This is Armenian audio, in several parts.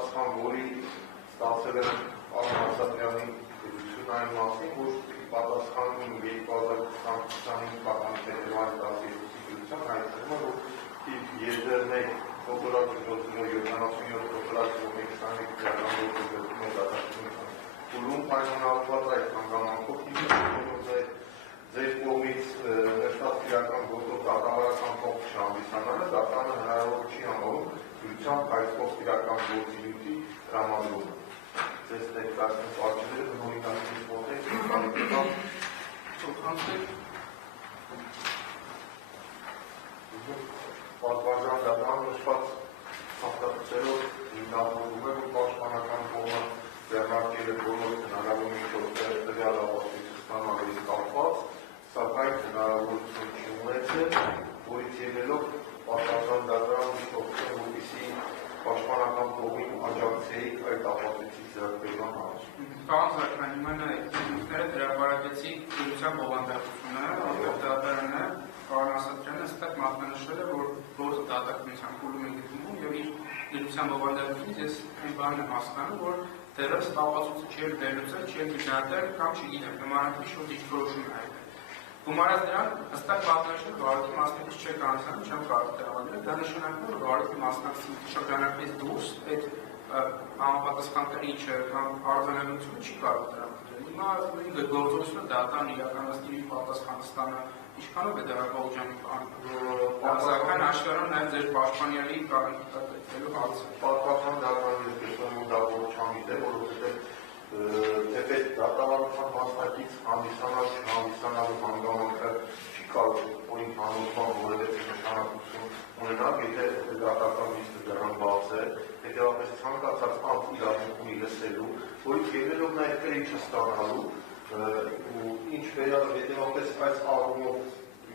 պատասխան, որի ստացել են Արմասատրյանի դրություն այն մասին, որ պատասխանում 2025 թվականի փետրվարի 12-ի դրության հայտնում է, որ եզերնեք ֆոտորակցիոն 77 ֆոտորակցիոն 21 դատարկություն ուրում պայմանավորված այդ հանգամանքով ձեր կողմից նշված իրական գործով դատավարական փոխ չհանդիսանալը դատարանը հնարավոր չի համարում դրությամբ հայցքով իրական գործիյնույթի տրամադրումը։ Ձեզ ներկայացնող պատճառները նորինքից մոտեք պատվարժան դատարան նշված հաստատություններով հիմնավորվում է, որ պաշտպանական կողմը ձեռնարկել է բոլոր հնարավոր միջոցները տվյալ ապացույցը ստանալուց կապված, սակայն հնարավորություն չունեցել, որից ելնելով պատվարժան դատարանը ստորագրել, որպեսզի պաշտպանական կողմին աջակցեի այդ ապացույցի ձեռքբերման հարցում։ Պարոն Զաքարյան, հիմա նույնները դրապարակեցի դրության բովանդակությունը, որտեղ դատարանը պարոն Ասատրյանը հստակ մատնանշել է, որ գործը դատարկության փուլում է գտնվում եւ իր դրության բովանդակությունից ես այն բանն եմ հասկանում, որ դեռևս ապացույցը չէր վերլուծել, չէր գնահատել կամ չգիտեմ, նմանատիպ շուրջ ինչ որոշում է հայտնել։ Գումարած դրան հստակ մատնանշել, որ վարորդի մասնակից չէ կանցանում, չեմ կարող տրամադրել, դա նշանակում է, որ վարորդի մասնակցի շրջանակից դուրս այդ համապատասխան կրիչը կամ արձանագրությունը չի կարող տրամադրել։ Հիմա նույն գործողությունը դատարան իրականացնի պատասխան ստանա ինչքանով է դրա Բողջյանի բանական աշխարհում նաև ձեր պաշտպանյալի կարողացնելու հարցը։ Պատվական դատարանի տեսնում դա ոչ չամիտ է, որովհետև թեպետ դատավարության մասնակից հանդիսանալու հանգամանքը չի կարող օրինք հանրության որևէ նշանակություն ունենալ, եթե դատական նիստը դրան բաց է, հետևաբար ցանկացած անձ իրավունք ունի լսելու, որից ելնելով նաև կրիչը ստանալու, ու ինչ վերաբերում հետևաբար այս առումով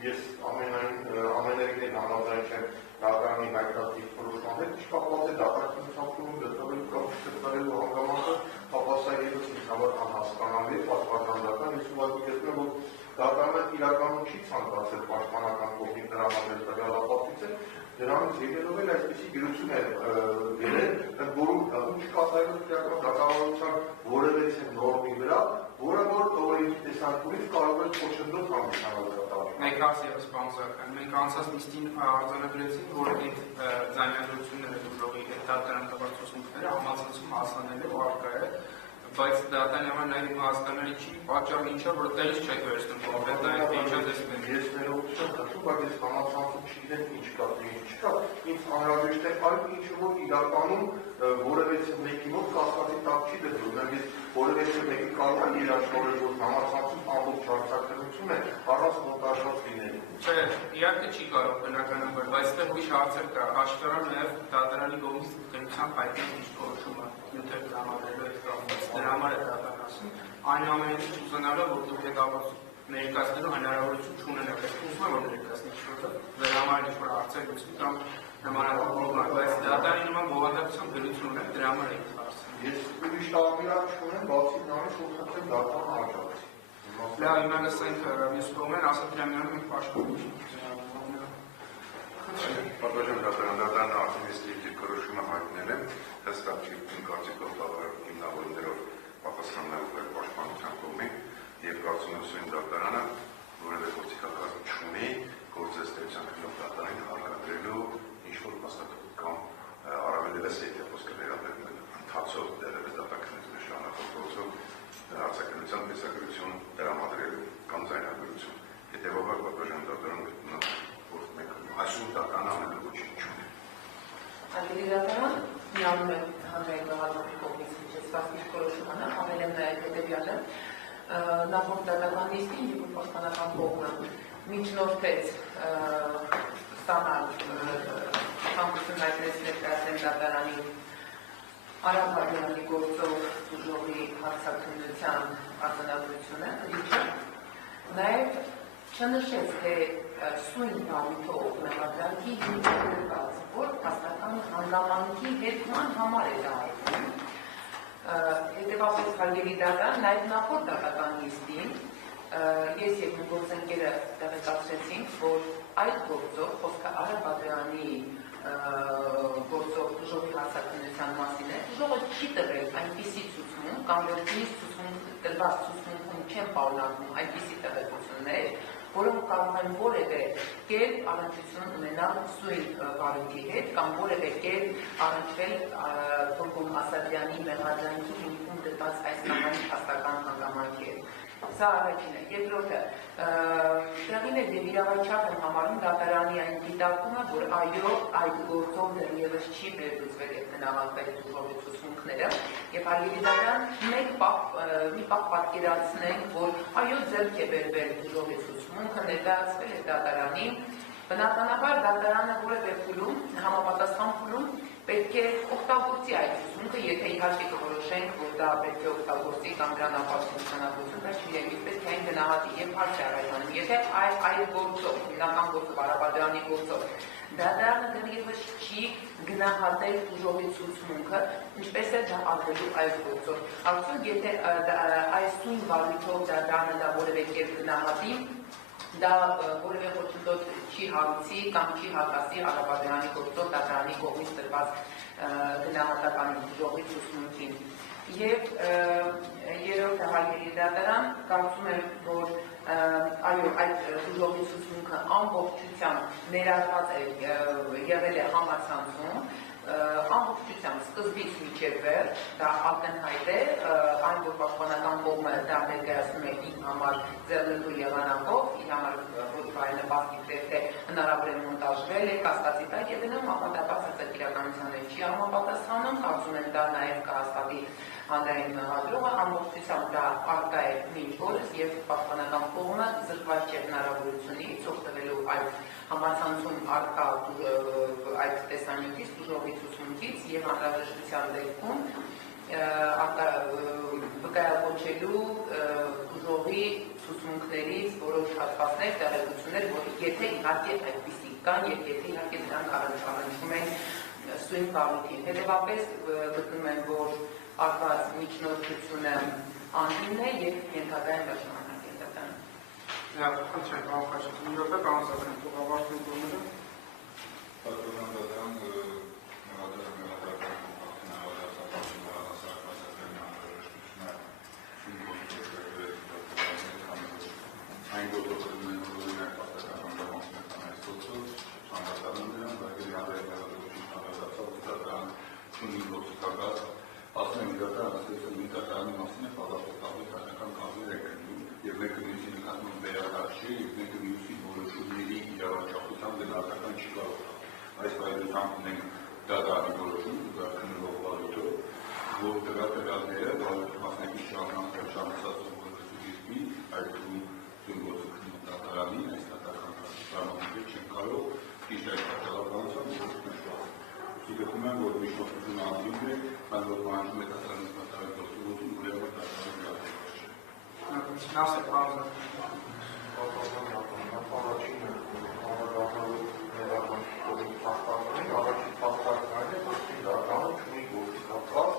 ես ամեներին համաձայն չեմ դատարանի հայտնած որոշման հետ, չկապված է դատարկության փուլում գտնվելու կամ չգտնվելու հանգամանքը, ապա սա ևս ինձ համար անհասկանալի է պատվարժանդական, ես ուղղակի գտնում եմ, որ դատարանը իրականում չի ցանկացել պաշտպանական կողմին տրամադրել տվյալ ապացույցը, դրանից ելնելով էլ այսպիսի գրություն է գրել, որում չկատարելով իրական դատավարության որևէ նորմի վրա, որը որ օրենքի տեսանկյունից կարող է խոչընդոտ հանդիսանալ դատարանը։ Մեկ հարց ևս պարոն Զաքարյան, մենք անցած նիստին արձանագրեցինք, որ այդ ձայնագրությունները դուրսի այդ դատարան տված ցուցմունքները համացանցում հասանել է ու առկա է, բայց դատարանի համար նաև հասկանալի չի պատճառը ինչա, որ տեղից չեք վերցնում կոնկրետ այդ ինչա դեսպեն։ Ես ներողություն խնդրում, բայց ես համացանցում չգիտեմ ինչ կա, ինչ չկա, ինձ անհրաժեշտ է այլ ինչ որ իրականում որևէ մեկի մոտ կասկածի տակ չի դրվում, ես որևէ մեկի կարող է երաշխավորել, որ համացանցում ամբողջ հարցակցություն է առանց մոնտաժված լինելու։ Չէ, իհարկե չի կարող բնականաբար, բայց այստեղ ուրիշ հարցեր կա, աշխարհը նաև դատարանի կողմից դրությամբ հայտնի որոշումը նյութեր տրամադրելու այդ կողմից, դրա համար է դատարանը ասում, այնուամենայնիվ ուսանալը, որ դուք այդ ապացույց ներկայացնելու հնարավորություն չունենաք, ես ուզում եմ որ ներկայացնեք շուտը, դրա համար ինչ-որ հարցեր լուծվի կամ նմանատիպ պրոբլեմ, բայց դատարանի նման բովանդակության գրություն ունեն, դրա համար է հարցը։ Ես ուրիշ տարբերակ չունեմ, բացի նրանից, որ խնդրեմ դատարանը աջակցի։ Լավ, հիմա լսենք մյուս կողմեն, Ասատրյանը մենք պաշտպանում ենք։ Պատվարժան դատարանը արտոնիստի դիրքորոշումը հայտնել է, հստակ չի կարծիքով հիմնավորումներով պատասխաններով պաշտպանության կողմին եւ կարծում եմ սույն դատարանը որևէ գործիքակազմ չունի գործեստերության քննող դատարանին հարկադրելու ինչ-որ փաստաթուղթ կամ առավելևս եթե խոսքը վերաբերում ընթացող դերևս դատականից նշանակող գործով հարցակնության տեսագրություն տրամադրելու կամ ձայնագրություն հետեւաբար պատվարժան դատարանը գտնում որ մենք այսօր դատարանը անելու ոչինչ չունի։ Ալի դատարան միանում է հանրային գաղափարի կողմից միջեցված դիրքորոշումը, ամենը նաև հետևյալը նախորդ դատական նիստին եւ պաշտպանական կողմը միջնորդեց ստանալ ցանկություն հայտնեց ներկայացնել դատարանի Արաբադյանի գործով ուժովի հարցակնության արձանագրությունը, նաև չնշեց, թե սույն բանիթով մեղադրանքի հիմնադրված, որ հասարակական հանգամանքի հետման համար է դա այդում։ Հետևաբար Հալգերի դատարան նաև նախորդ դատական նիստին ես եւ իմ գործընկերը տեղեկացրեցինք, որ այդ գործով խոսքը Արաբադյանի գործով ուժովի հարցակնության մասին է, չի տվել այնպիսի ցուցմունք, կամ որ նույնիսկ ցուցմունք տրված ցուցմունքում չեն պարունակվում այնպիսի տեղեկություններ, որոնք կարող են որևէ կերպ առնչություն ունենալ սույն վարույթի հետ կամ որևէ կերպ առնչվել Թորգոմ Ասատրյանի մեղադրանքի հիմքում դրված այս կամանի փաստական հանգամանքի հետ։ Սա առաջինը։ Երկրորդը, տեղին է եւ իրավաչափ եմ համարում դատարանի այն դիտարկումը, որ այո, այդ գործով դեռևս չի վերլուծվել եւ գնահատվել ուժովի ցուցմունքները, եւ հարգելի մի պահ պատկերացնենք, որ այո, ձեռք է բերվել ուժովի ցուցմունքը, ներկայացվել է դատարանին, բնականաբար դատարանը որևէ փուլում, համապատասխան փուլում պետք է օգտագործի այդ ցուցմունքը, եթե իհարկե կորոշենք, որ դա պետք է օգտագործի կամ դրան ապահովությունություն, բայց չգիտեմ, պետք է այն գնահատի եւ հարց է առաջանում։ Եթե այդ գործով, հիմնական գործով, Արաբադյանի գործով, դատարանը դեռևս չի գնահատել ուժովի ցուցմունքը, ինչպես է դա արվելու այս գործով։ Արդյոք եթե այս սույն վարույթով դատարանը դա որևէ կերպ գնահատի, դա որևէ խոչընդոտ չի հարուցի կամ չի հակասի Արաբադյանի գործով դատարանի կողմից տրված գնահատական ուժովի ցուցմունքին։ Եվ երրորդը հարգելի դատարան, կարծում եմ, որ այո, այդ ուժովի ցուցմունքը ամբողջությամբ ներառված է եղել է համացանցում, ամբողջությամբ սկզբից մինչև վերջ, դա ակնհայտ է, այն որ պաշտպանական կողմը դա ներկայացնում է իր համար ձեռնտու եղանակով, իր համար որ բարենպաստ իբրև թե հնարավոր է մոնտաժվել է, կասկածի տակ է դնում, ապա դա բացարձակ իրականությանը չի համապատասխանում, կարծում եմ դա նաև կհաստատի հանրային մեղադրողը, ամբողջությամբ դա արկա է մինչ օրս եւ պաշտպանական կողմը զրկված չէ հնարավորությունից օգտվելու այդ համացանցում արկա այդ տեսանյութից, ուժովի ցուցմունքից եւ անհրաժեշտության դեպքում վկայակոչելու ուժովի ցուցմունքներից որոշ հատվածներ, տեղեկություններ, որ եթե իհարկե այդպիսի կան եւ եթե իհարկե դրանք առնչվում են սույն վարույթին։ Հետևաբար գտնում եմ, որ արկած միջնորդությունը անդին է եւ ենթակա է վերջնանակ ենթական։ Խնդրեմ, պարոն Խաչատրյան, մի րոպե կարող ասեմ, թող ավարտենք դուրները։ Պատգամավորական մեղադրական կոմպակտին հավատացական այն գործողություններն են, որ ունենք պատասխան հանգամանքներ այս գործով, ցանկացած նրան, բայց իհարկե հավատացած դատարան ունի գործակալ, ասում եմ դատարանը ստեղծել մի դատարանի մասին է պատասխանատու հայկական կազմի եկնում, եւ մեկը մյուսի նկատմամբ վերադարձ չի, եւ մեկը մյուսի որոշումների իրավաչափության գնահատական չի կարող։ Այս վայրությամբ ունենք դատարանի որոշում, դա քննվող վարույթով, որ դրա տվյալները մասնակից շահանացել շահանացած որոշումի այդ գործողությունների դատարանի այս դատարան կազմակերպիչը չեն կարող ճիշտ այդ պատճառաբանությամբ որոշում Գիտում եմ, որ միջնորդությունը անդին է, այն որ մանջում է դատարանի պատահել գործողություն, ուրեմն դատարանի գաղթեքար չէ։ Նասե, պարոն Առաջինը համագործակցելու ներառման կողմից փաստարկներին, առաջին փաստարկն է, որ դատարանը ունի գործի կապված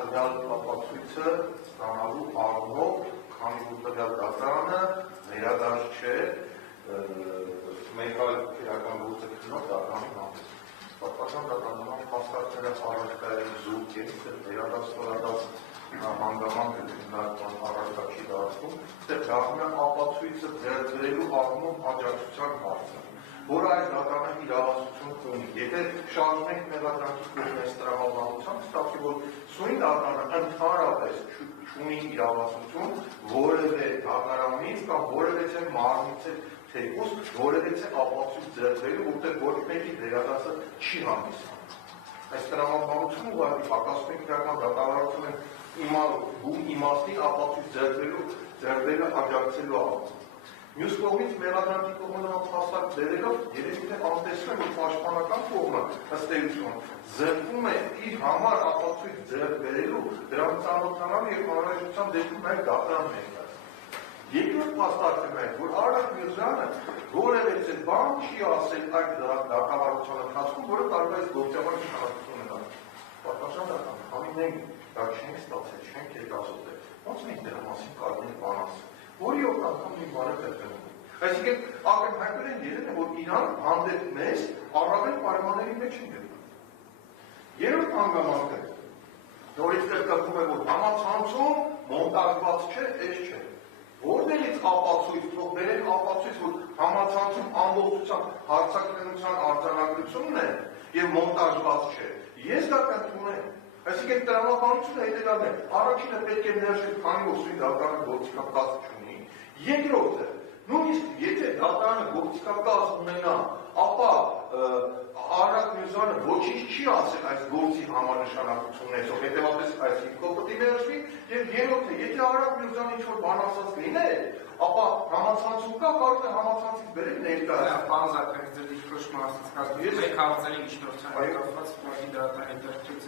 տվյալ ապացույցը ստանալու առումով, քանի որ տվյալ դատարանը վերադարձ չէ մեկ այլ քրեական գործը քննող դատարանի հանդեպ։ Պատմական դատարանման փաստարկները առարկայային զուրկ են, վերադարձ ստորագրած հանգամանքը քննարկման առարկա չի դարձվում, դառնում է ապացույցը ձեռքբերելու առումով աջակցության հարցը, որը այս դատարանը իրավասություն ունի։ Եթե շարժում ենք մեղադրանքի կողմից տրամաբանությամբ, ստացի որ սույն դատարանը ընդհանրապես չունի իրավասություն որևէ դատարանից կամ որևէ մարմնից թեկուզ որևէ ապացույց ձեռքբերելու, որտեղ ոչ մեկի վերադարձը չի հանդիսանում։ Այս տրամաբանությունը ուղղակի հակասում է քրեական դատավարությունը իմաստի ապացույց ձեռքբերելու աջակցելու առումով։ Մյուս կողմից մեղադրանքի կողմը նման փաստարկ բերելով երևի թե անտեսվում է, որ պաշտպանական կողմը ըստ էության ձեռքում է իր համար ապացույց ձեռք բերելու դրանց ծանոթանալու եւ անհրաժեշտության դեպքում այդ դատարան ներկայացնել։ Երկրորդ փաստարկն է, որ Արարատ Միրզյանը որևէ բան չի ասել այդ դատավարության ընթացքում, որը կարող է գործիական իշխանություն ունենալ։ Պատասխան դատարան, քանի մենք դա չենք ստացել, չենք հետազոտել, ոնց մենք դրա մասին կարող ենք բան ասել, որի անգամ մի բան է դեպքում։ Այսինքն ակնհայտորեն երևում է, որ Իրան հանդեպ մեզ առավել պայմանների մեջ են գտնում։ Երրորդ հանգամանքը Նորից կրկնվում է, որ համացանցում մոնտաժված չէ, այս չէ։ Որտեղից ապացույց, թող բերեն ապացույց, որ համացանցում ամբողջությամբ հարցակնության արձանագրությունն է եւ մոնտաժված չէ։ Ես դա կընդունեմ։ Այսինքն տրամաբանությունը հետեւյալն է. առաջինը պետք է ներշել, քանի որ սույն դատարանը գործիքակաց չունի։ Երկրորդը, նույնիսկ եթե դատարանը գործիքակաց ունենա, ապա Արարատ Միրզյանը ոչինչ չի ասել այս գործի համար նշանակություն ունեցող, հետևաբար այս հիմքով պետք է վերցվի, եւ երրորդը, եթե Արարատ Միրզյանը ինչ-որ բան ասած լիներ, ապա համացանցում կա, կարող է համացանցից բերել ներկայացնել։ Պարոն Զաքարյանի, ձեր դիրքորոշումը ասացիք, մեկ հարցերի միջնորդային կապված ուղղակի դատարանի դերքից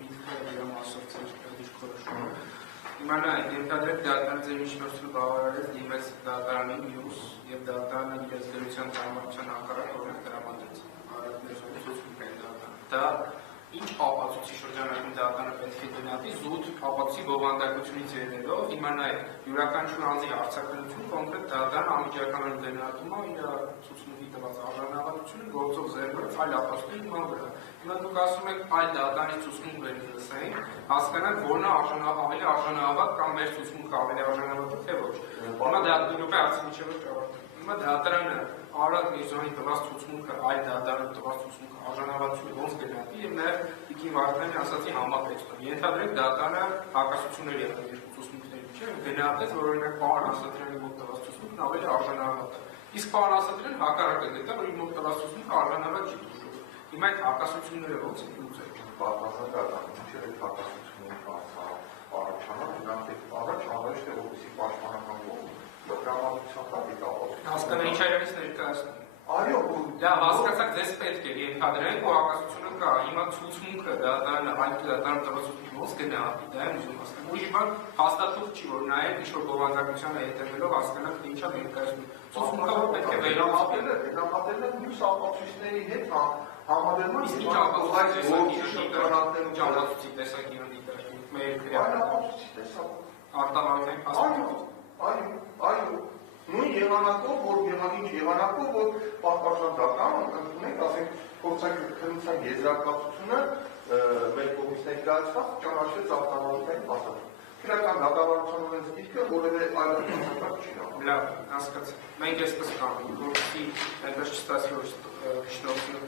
միտքը մասով ձեր դիրքորոշումը։ Իմանայք, ենթադրեք դատարանը ձեր միջնորդությունը բավարարեց դիմեց դատարանի մյուս եւ դատարանը իր դերության տրամադրության հակառակ օրենք տրամադրեց։ Արարատ Միրզյանի ցուցմունք է դատարանը։ Դա ինչ ապացույցի շրջանակում դատարանը պետք է գնահատի զուտ ապացույցի բովանդակությունից ելնելով, իմանայք յուրաքանչյուր անձի հարցակնություն կոնկրետ դատարանը անմիջականորեն գնահատում է իր ցուցմունքի տված արժանավորությունը գործող զերծ այլ ապացույցների հիման վրա։ Հիմա դուք ասում եք այլ դատարանի ցուցմունք վերլսային, հասկանանք որն է ավելի արժանավատ կամ մեր ցուցմունքը ավելի արժանավատ թե ոչ։ Հիմա դա դուք հարցի միջև ճավարտել։ Հիմա դատարանը Արարատ Միրզյանի տված ցուցմունքը այլ դատարանի տված ցուցմունքը արժանավորությունը ոնց գնահատի եւ նաեւ Տիկին Վարդանի ասացի համատեքստով։ Ենթադրեք դատարանը հակասություններ եղան երկու ցուցմունքների միջեւ գնահատեց, որ օրինակ պարոն Ասատրյանի մոտ տված ցուցմունքն ավելի արժանավատ է։ Իսկ պարոն Ասատրյանը հակառակը գտա, որ իր մոտ տված ցուցմունքը արժանավատ չի դժոխ։ Հիմա այդ հակասությունները ոնց են լուծել։ Պատասխանատվական ինչեր է հակասությունների առաջանալ, դրանք առաջ անհրաժեշտ է որպեսզի պաշտպանական կողմը տրամադրության կապիտալով։ Հասկանա ինչ այրից ներկայացնում։ Այո, դա հասկացաք, ձեզ պետք է ենթադրենք, որ հակասությունը կա։ Հիմա ցուցմունքը դատարանը այլ դատարան տված ցուցմունքի ոնց գնահատի, դա եմ ուզում հասկանալ։ Ուրիշ բան հաստատող չի, որ նայեք ինչ-որ բովանդակությանը հետևելով հասկանանք, թե ինչա ներկայացնում։ Ցուցմունքը որ պետք է վերահսկել։ գնահատելը մյուս ապացույցների հետ համադրման Իսկ ինչ ապացույցի տեսակի դիտարկում մեր ապացույցի տեսակ։ արտավարության փաստաթուղթ։ Այո, նույն եղանակով, որ ինչ եղանակով, որ պատվարժան ընդունենք, ասենք, փորձակնության եզրակացությունը մեր կողմից ներկայացված ճանաչվեց արտավարության փաստաթուղթ։ Քրական դատավարության ունենց դիրքը որևէ այլ փաստաթուղթ չի նշանակում։ Լավ, հասկացա։ Մենք այսպես կանենք, որպեսզի այնպես չստացվի, որ շնորհիվ